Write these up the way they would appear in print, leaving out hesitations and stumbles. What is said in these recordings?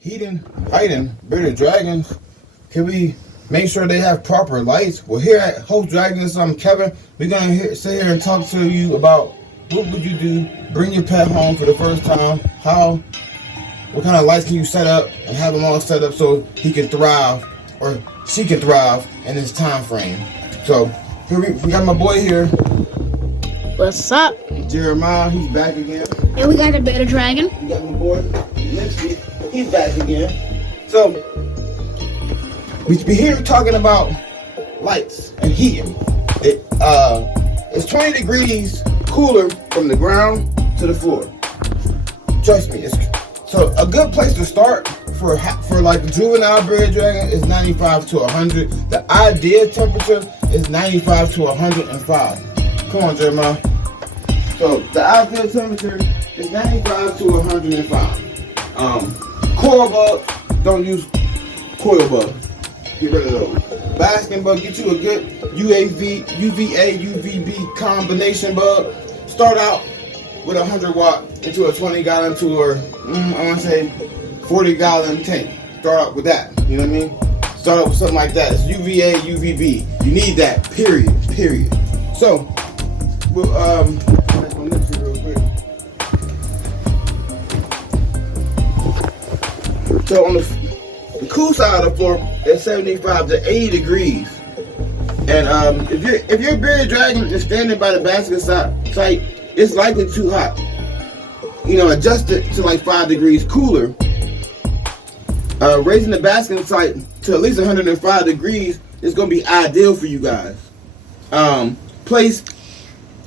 heating, lighting bearded dragons, can we make sure they have proper lights? Well, here at Host Dragons, I'm Kevin. We're gonna sit here and talk to you about what would you do, bring your pet home for the first time, what kind of lights can you set up and have them all set up so he can thrive or she can thrive in this time frame. So here we got my boy here. What's up? Jeremiah, he's back again. And we got a bearded dragon. We got my boy Nipsey, he's back again. So we be here talking about lights and heating. It's 20 degrees cooler from the ground to the floor. Trust me. So a good place to start for like the juvenile bearded dragon is 95 to 100. The ideal temperature is 95 to 105. Come on, Jeremiah. So the ideal temperature is 95 to 105. Coil bugs, don't use coil bugs. Get rid of those. Basking bug, get you a good UVA, UVB combination bug. Start out with a 100 watt into a 20 gallon to I want to say 40 gallon tank. Start out with that. You know what I mean? Start out with something like that. It's UVA, UVB. You need that. Period. So, we'll real quick. So on the cool side of the floor, it's 75 to 80 degrees. And if your bearded dragon is standing by the basket site, it's likely too hot. Adjust it to like 5 degrees cooler. Raising the basket site to at least 105 degrees is going to be ideal for you guys. Place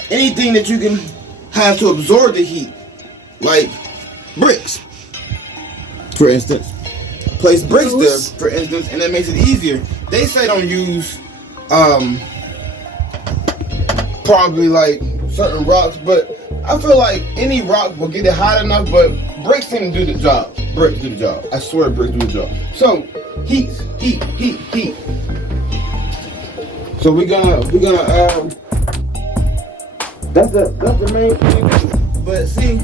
anything that you can have to absorb the heat, like bricks, for instance. Place bricks there, for instance, and that makes it easier. They say don't use probably like certain rocks, but I feel like any rock will get it hot enough, but bricks seem to do the job. Bricks do the job. I swear bricks do the job. So heat. So we're gonna that's the main thing. But see,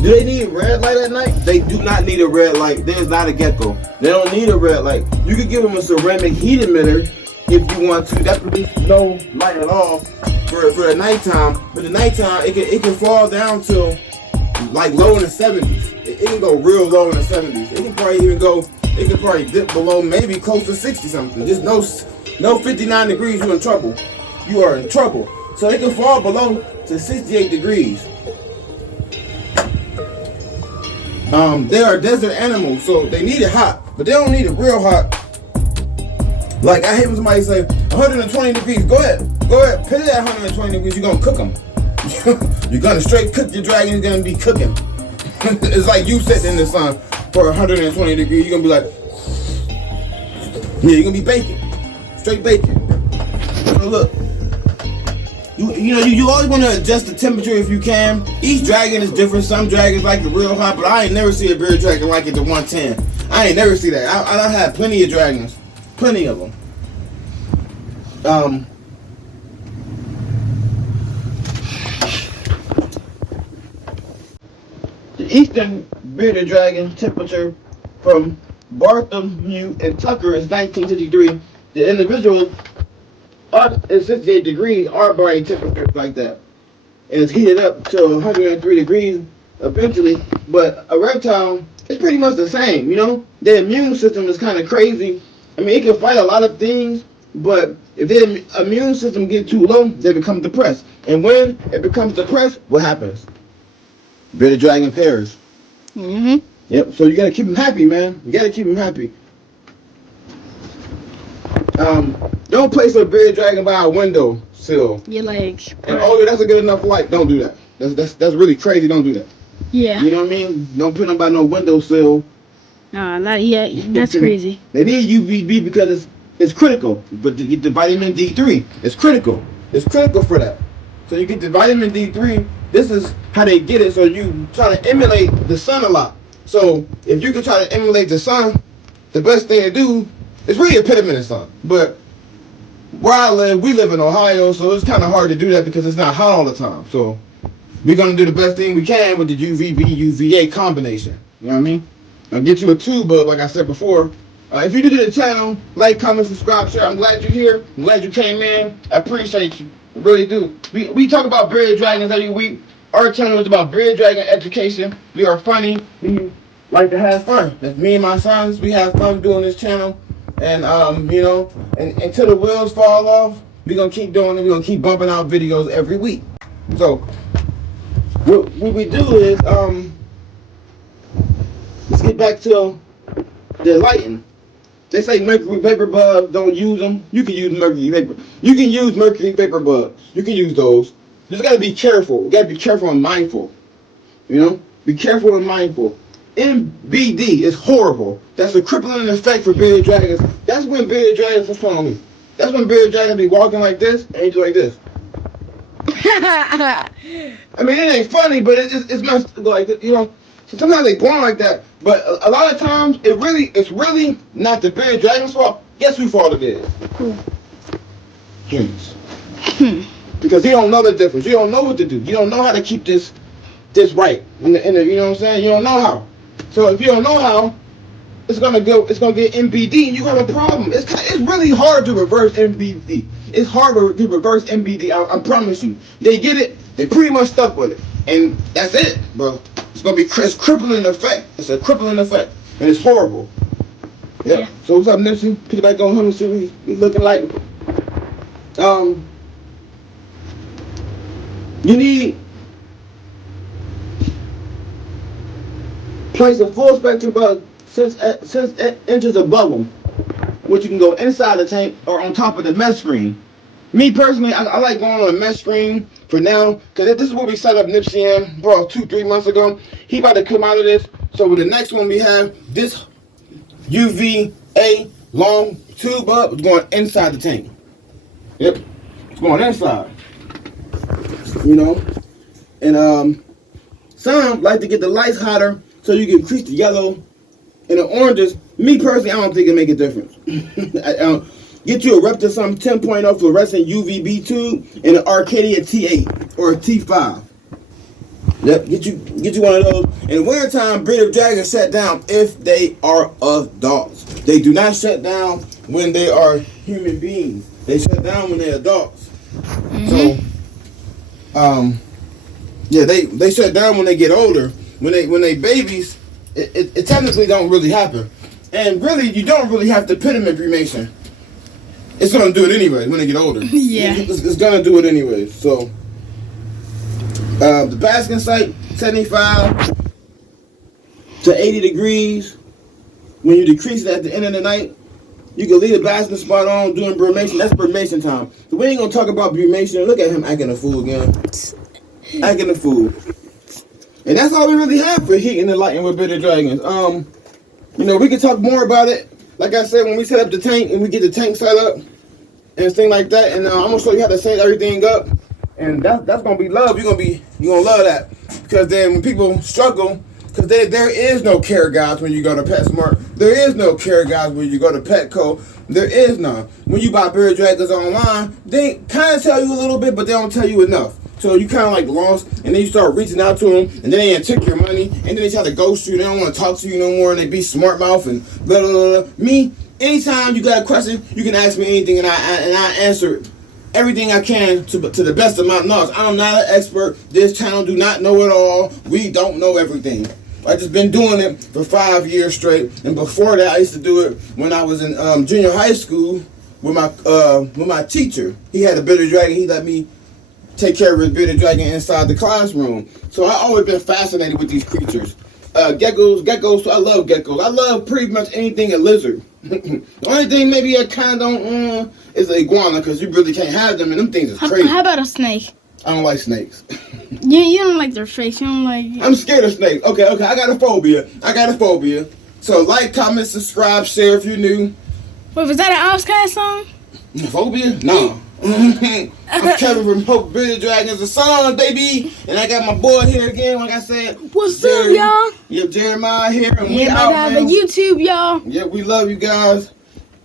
do they need a red light at night? They do not need a red light. There's not a gecko. They don't need a red light. You could give them a ceramic heat emitter if you want to. That produces no light at all for the nighttime. But the nighttime, it can fall down to like low in the 70s. It can go real low in the 70s. It can probably dip below maybe close to 60 something. Just no 59 degrees, you're in trouble. You are in trouble. So it can fall below to 68 degrees. They are desert animals, so they need it hot, but they don't need it real hot. Like I hate when somebody say 120 degrees. Go ahead, put it at 120 degrees. You're gonna cook them. You're gonna straight cook your dragon. You're gonna be cooking. It's like you sitting in the sun for 120 degrees. You're gonna be like, yeah, you're gonna be baking, straight baking. So look. You always want to adjust the temperature if you can. Each dragon is different. Some dragons like it real hot, but I ain't never see a bearded dragon like it to 110. I ain't never see that. I done had plenty of dragons. Plenty of them. The eastern bearded dragon temperature from Bartholomew and Tucker is 1953. The individual is 68 degrees, our body temperature is like that. And it's heated up to 103 degrees eventually. But a reptile is pretty much the same, Their immune system is kind of crazy. I mean, it can fight a lot of things, but if their immune system gets too low, they become depressed. And when it becomes depressed, what happens? Bearded dragon pairs. Mm-hmm. Yep, so you gotta keep them happy, man. You gotta keep them happy. Don't place a bearded dragon by a window sill. Your legs. And that's a good enough light. Don't do that. That's really crazy. Don't do that. Yeah. You know what I mean? Don't put them by no window sill. No, not yet. That's crazy. They need UVB because it's critical. But to get the vitamin D3, it's critical. It's critical for that. So you get the vitamin D3. This is how they get it. So you try to emulate the sun a lot. So if you can try to emulate the sun, the best thing to do is really a pit in the sun. But where I live, we live in Ohio, so it's kind of hard to do that because it's not hot all the time. So we're going to do the best thing we can with the UVB, UVA combination. You know what I mean? I'll get you a tube bug, like I said before. If you're new to the channel, like, comment, subscribe, share. I'm glad you're here. I'm glad you came in. I appreciate you. I really do. We talk about bearded dragons every week. Our channel is about bearded dragon education. We are funny. We like to have fun. That's me and my sons. We have fun doing this channel. And, and until the wheels fall off, we're going to keep doing it. We're going to keep bumping out videos every week. So, what we do is, let's get back to the lighting. They say mercury vapor bulbs, don't use them. You can use mercury vapor. You can use mercury vapor bulbs. You can use those. You just gotta be careful. You gotta be careful and mindful. Be careful and mindful. MBD is horrible. That's a crippling effect for bearded dragons. That's when bearded dragons, what's wrong with me? That's when bearded dragons be walking like this and you do like this. I mean, it ain't funny, but it's messed like, so sometimes they born like that, but a lot of times it's really not the bearded dragon's fault. Guess whose fault it is? Humans. Because you don't know the difference. You don't know what to do. You don't know how to keep this right. You know what I'm saying? You don't know how. So if you don't know how, it's gonna get MBD and you have a problem. It's really hard to reverse MBD. It's hard to reverse MBD. I promise you. They get it. They pretty much stuck with it, and that's it, bro. It's gonna be crippling effect. It's a crippling effect, and it's horrible. Yep. Yeah. So what's up, Nipsey? Pick back on him and see what he's looking like. You need place a full spectrum bug 6 inches above them, which you can go inside the tank or on top of the mesh screen. Me personally, I like going on a mesh screen for now, because this is what we set up Nipsey in about 2-3 months ago. He about to come out of this. So with the next one we have this UVA long tube up, it's going inside the tank. Yep, it's going inside. And some like to get the lights hotter so you can increase the yellow and the oranges. Me personally, I don't think it make a difference. Get you a Repta 10.0 fluorescent UVB tube and an Arcadia T8 or a T5. Yep, get you one of those. In wintertime, bearded dragons shut down if they are adults. They do not shut down when they are human beings. They shut down when they're adults. So, yeah, they shut down when they get older. When they babies, it technically don't really happen. And really, you don't really have to put them in cremation. It's gonna do it anyway when they get older. Yeah. It's gonna do it anyway. So, the basking site, 75 to 80 degrees. When you decrease it at the end of the night, you can leave the basking spot on during brumation. That's brumation time. So we ain't gonna talk about brumation. Look at him acting a fool again. Acting a fool. And that's all we really have for heating and lighting with bearded dragons. We can talk more about it. Like I said, when we set up the tank and we get the tank set up and things like that, and I'm gonna show you how to set everything up, and that's gonna be love. You're gonna love that, because then when people struggle, because there is no care guides when you go to PetSmart, there is no care guides when you go to Petco, there is none. When you buy bearded dragons online, they kind of tell you a little bit, but they don't tell you enough. So you kind of like lost, and then you start reaching out to them, and then they took your money, and then they try to ghost you. They don't want to talk to you no more, and they be smart mouth and blah blah blah. Me, anytime you got a question, you can ask me anything, and I answer everything I can to the best of my knowledge. I'm not an expert. This channel do not know it all. We don't know everything. I just been doing it for 5 years straight, and before that, I used to do it when I was in junior high school with my teacher. He had a bearded dragon. He let me take care of his bearded dragon inside the classroom. So I always been fascinated with these creatures. Geckos, I love geckos. I love pretty much anything a lizard. The only thing maybe I kind of don't is an iguana, because you really can't have them, and them things is crazy. How about a snake? I don't like snakes. You don't like their face. You don't like... I'm scared of snakes. Okay, I got a phobia. So like, comment, subscribe, share if you're new. Wait, was that an Outkast song? Phobia? No. I'm Kevin from Hope Bearded Dragons, the song, baby. And I got my boy here again, like I said. What's up, y'all? Yep, Jeremiah here, and we out, out, man. YouTube, y'all. Yeah, we love you guys.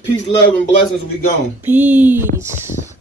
Peace, love, and blessings. We gone. Peace.